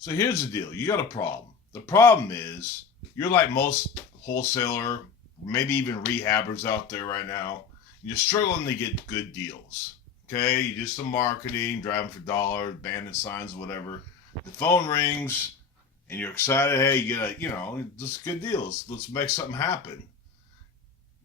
So here's the deal. You got a problem. The problem is you're like most wholesaler, maybe even rehabbers out there right now. You're struggling to get good deals. Okay, you do some marketing, driving for dollars, bandit signs, whatever. The phone rings, and you're excited. Hey, you get just good deals. Let's make something happen.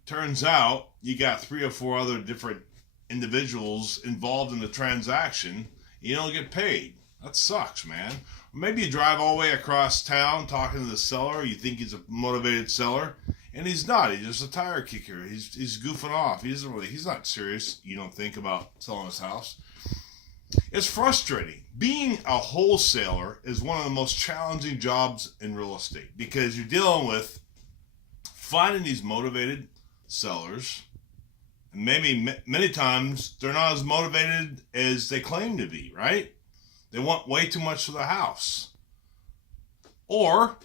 Turns out you got 3 or 4 other different individuals involved in the transaction. You don't get paid. That sucks, man. Maybe you drive all the way across town talking to the seller. You think he's a motivated seller, and he's not. He's just a tire kicker. He's goofing off. He's not serious. You don't think about selling his house. It's frustrating. Being a wholesaler is one of the most challenging jobs in real estate because you're dealing with finding these motivated sellers. And maybe many times they're not as motivated as they claim to be, right? They want way too much for the house. Or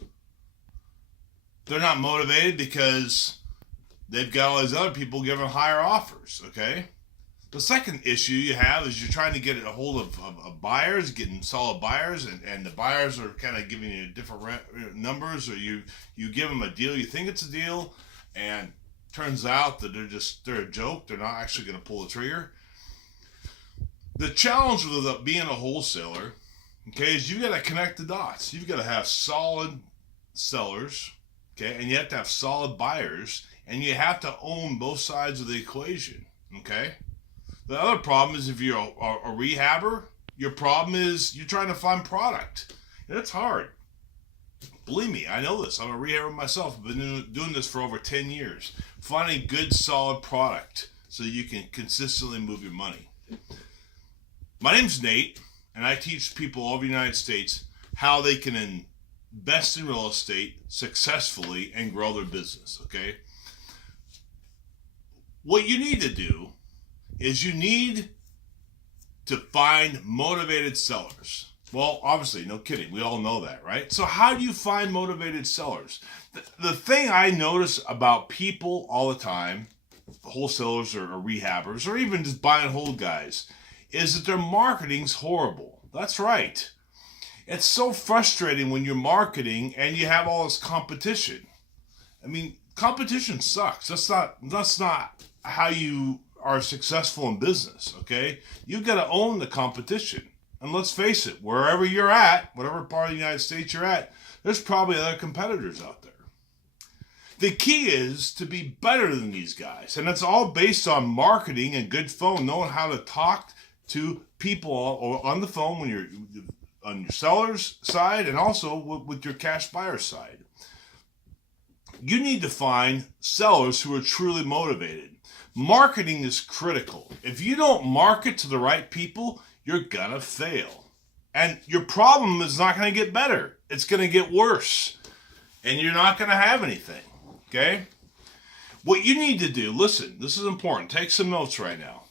they're not motivated because they've got all these other people giving higher offers, okay? The second issue you have is you're trying to get a hold of buyers, getting solid buyers, and the buyers are kind of giving you different numbers, or you give them a deal, you think it's a deal, and turns out that they're a joke, they're not actually going to pull the trigger. The challenge with being a wholesaler, okay, is you've got to connect the dots. You've got to have solid sellers, okay, and you have to have solid buyers, and you have to own both sides of the equation, okay? The other problem is if you're a rehabber, your problem is you're trying to find product. And it's hard. Believe me, I know this. I'm a rehabber myself. I've been doing this for over 10 years. Finding good, solid product so you can consistently move your money. My name's Nate, and I teach people all over the United States how they can invest in real estate successfully and grow their business, okay? What you need to do is you need to find motivated sellers. Well, obviously, no kidding. We all know that, right? So how do you find motivated sellers? The thing I notice about people all the time, wholesalers or rehabbers, or even just buy and hold guys, is that their marketing's horrible. That's right. It's so frustrating when you're marketing and you have all this competition. I mean, competition sucks. That's not how you are successful in business, okay? You've got to own the competition. And let's face it, wherever you're at, whatever part of the United States you're at, there's probably other competitors out there. The key is to be better than these guys. And it's all based on marketing and good phone, knowing how to talk to people on the phone when you're on your seller's side and also with your cash buyer side. You need to find sellers who are truly motivated. Marketing is critical. If you don't market to the right people, you're gonna fail. And your problem is not gonna get better. It's gonna get worse. And you're not gonna have anything, okay? What you need to do, listen, this is important. Take some notes right now.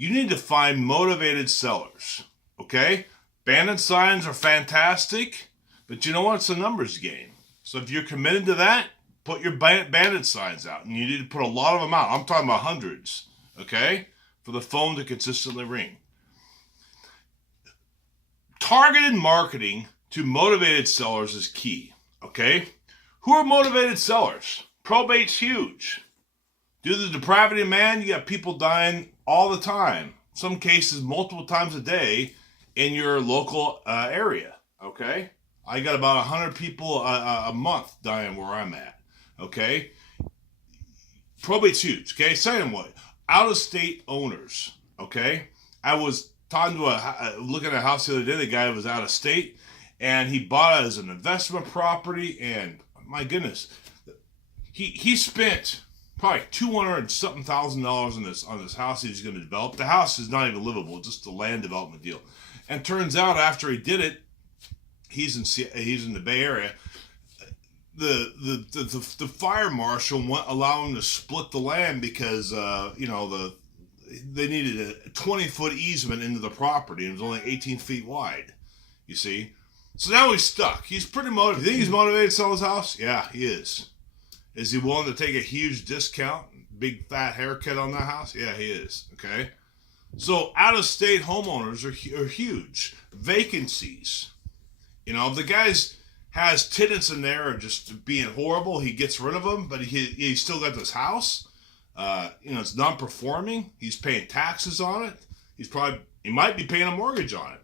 You need to find motivated sellers, okay? Bandit signs are fantastic, but you know what? It's a numbers game. So if you're committed to that, put your bandit signs out, and you need to put a lot of them out. I'm talking about hundreds, okay, for the phone to consistently ring. Targeted marketing to motivated sellers is key, okay? Who are motivated sellers? Probate's huge. Due to the depravity of man, you got people dying all the time. Some cases multiple times a day in your local area, okay? I got about 100 people a month dying where I'm at. Okay, probate's huge. Okay, second one, out-of-state owners. Okay, I was talking to looking at a house the other day. The guy was out of state, and he bought it as an investment property. And my goodness, he spent probably $200,000 on this house he's going to develop. The house is not even livable; just a land development deal. And turns out after he did it, he's in the Bay Area. The fire marshal won't allow him to split the land because they needed a 20-foot easement into the property. It was only 18 feet wide. You see, so now he's stuck. He's pretty motivated. You think he's motivated to sell his house? Yeah, he is. Is he willing to take a huge discount, big fat haircut on that house? Yeah, he is. Okay, so out-of-state homeowners are huge. Vacancies You know, if the guy's has tenants in there are just being horrible, he gets rid of them, but he's still got this house. You know, it's non-performing. He's paying taxes on it. He might be paying a mortgage on it.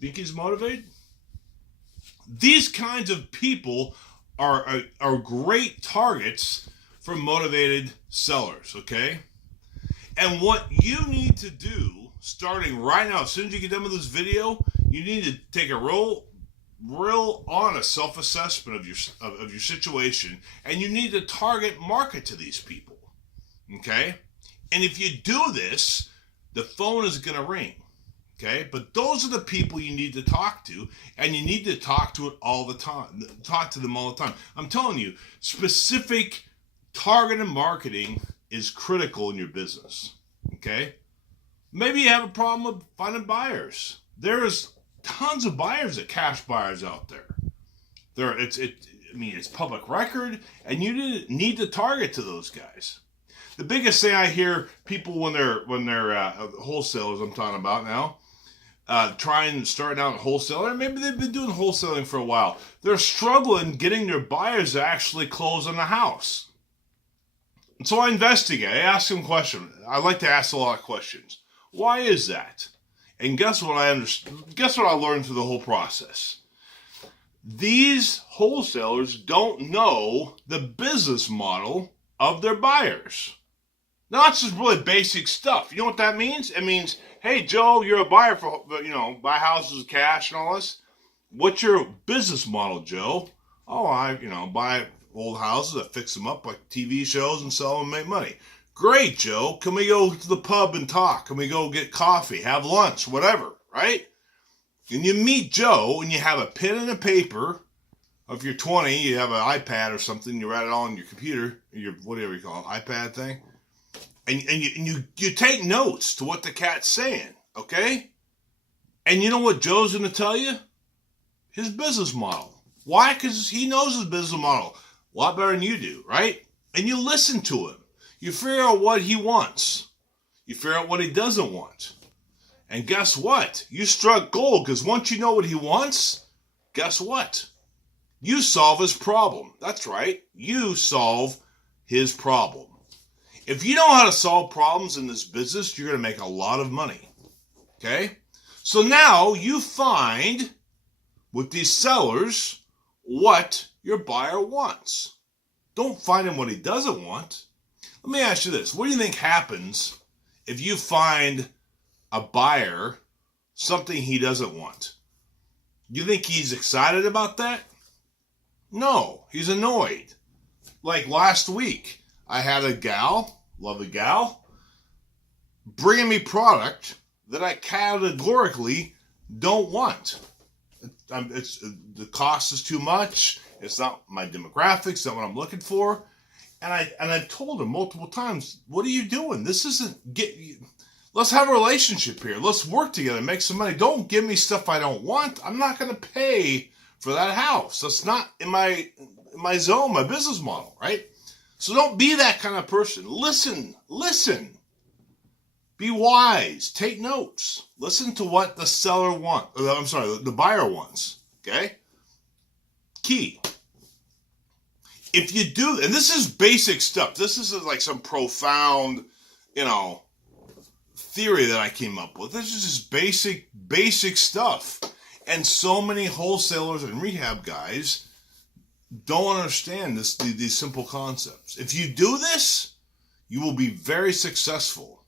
Think he's motivated? These kinds of people are great targets for motivated sellers, okay? And what you need to do, starting right now, as soon as you get done with this video, you need to take a real honest self-assessment of your situation, and you need to target market to these people, okay? And if you do this, the phone is going to ring, okay? But those are the people you need to talk to, and you need to talk to it all the time. Talk to them all the time. I'm telling you, specific targeted marketing is critical in your business, okay? Maybe you have a problem with finding buyers. There's tons of buyers, cash buyers out there. It's public record, and you need to target to those guys. The biggest thing I hear people when they're wholesalers, I'm talking about now, starting out wholesaler, maybe they've been doing wholesaling for a while. They're struggling getting their buyers to actually close on the house. And so I investigate. I ask them questions. I like to ask a lot of questions. Why is that? And guess what I learned through the whole process? These wholesalers don't know the business model of their buyers. Now, that's just really basic stuff. You know what that means? It means, hey, Joe, you're a buyer for, buy houses, cash, and all this. What's your business model, Joe? Oh, I buy old houses, I fix them up like TV shows and sell them and make money. Great, Joe. Can we go to the pub and talk? Can we go get coffee, have lunch, whatever, right? And you meet Joe and you have a pen and a paper. If you're 20, you have an iPad or something, you write it all on your computer, your whatever you call it, iPad thing. And you take notes to what the cat's saying, okay? And you know what Joe's going to tell you? His business model. Why? Because he knows his business model a lot better than you do, right? And you listen to him. You figure out what he wants. You figure out what he doesn't want. And guess what? You struck gold, because once you know what he wants, guess what? You solve his problem. That's right. You solve his problem. If you know how to solve problems in this business, you're going to make a lot of money. Okay? So now you find with these sellers what your buyer wants. Don't find him what he doesn't want. Let me ask you this. What do you think happens if you find a buyer something he doesn't want? You think he's excited about that? No, he's annoyed. Like last week, I had a gal, love a gal, bringing me product that I categorically don't want. The cost is too much. It's not my demographics, not what I'm looking for. And I told her multiple times, what are you doing? This isn't let's have a relationship here. Let's work together, make some money. Don't give me stuff I don't want. I'm not going to pay for that house. That's not in my zone, my business model, right? So don't be that kind of person. Listen. Be wise. Take notes. Listen to what the seller wants. The buyer wants. Okay? Key. If you do, and this is basic stuff. This isn't like some profound, theory that I came up with. This is just basic stuff. And so many wholesalers and rehab guys don't understand these simple concepts. If you do this, you will be very successful.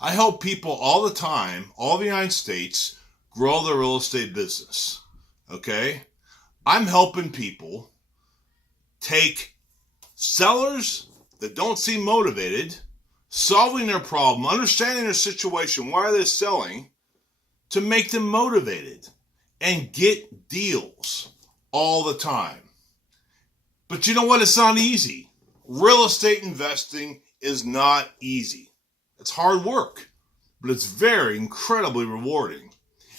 I help people all the time, all over the United States, grow their real estate business. Okay? I'm helping people take sellers that don't seem motivated, solving their problem, understanding their situation, why they're selling, to make them motivated and get deals all the time. But you know what? It's not easy. Real estate investing is not easy. It's hard work, but it's very incredibly rewarding.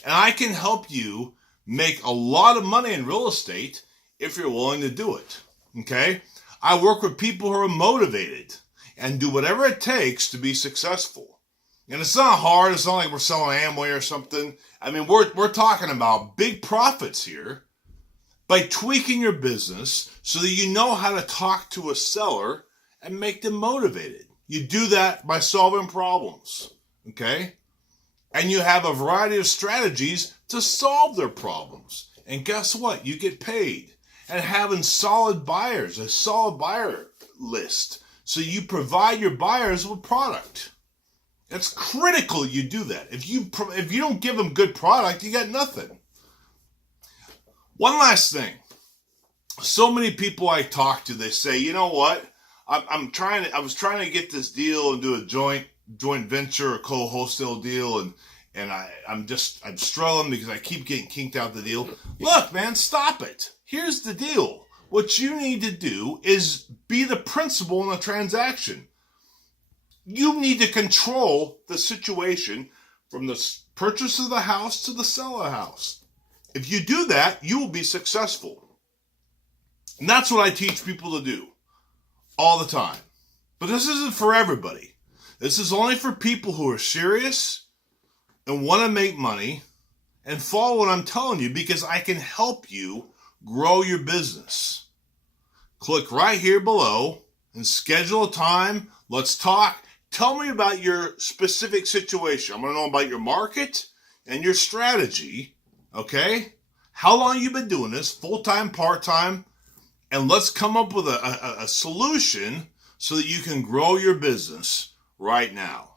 And I can help you make a lot of money in real estate if you're willing to do it. Okay? I work with people who are motivated and do whatever it takes to be successful. And it's not hard. It's not like we're selling Amway or something. I mean, we're talking about big profits here by tweaking your business so that you know how to talk to a seller and make them motivated. You do that by solving problems, okay? And you have a variety of strategies to solve their problems. And guess what? You get paid. And having solid buyers, a solid buyer list, so you provide your buyers with product. It's critical you do that. If you don't give them good product, you got nothing. One last thing. So many people I talk to, they say, you know what? I was trying to get this deal and do a joint venture or co-wholesale deal, and I'm struggling because I keep getting kinked out the deal. Look, man, stop it. Here's the deal. What you need to do is be the principal in the transaction. You need to control the situation from the purchase of the house to the sale of the house. If you do that, you will be successful. And that's what I teach people to do all the time. But this isn't for everybody. This is only for people who are serious and want to make money and follow what I'm telling you, because I can help you grow your business. Click right here below and schedule a time. Let's talk. Tell me about your specific situation. I want to know about your market and your strategy, okay? How long you've been doing this, full-time, part-time, and let's come up with a solution so that you can grow your business right now.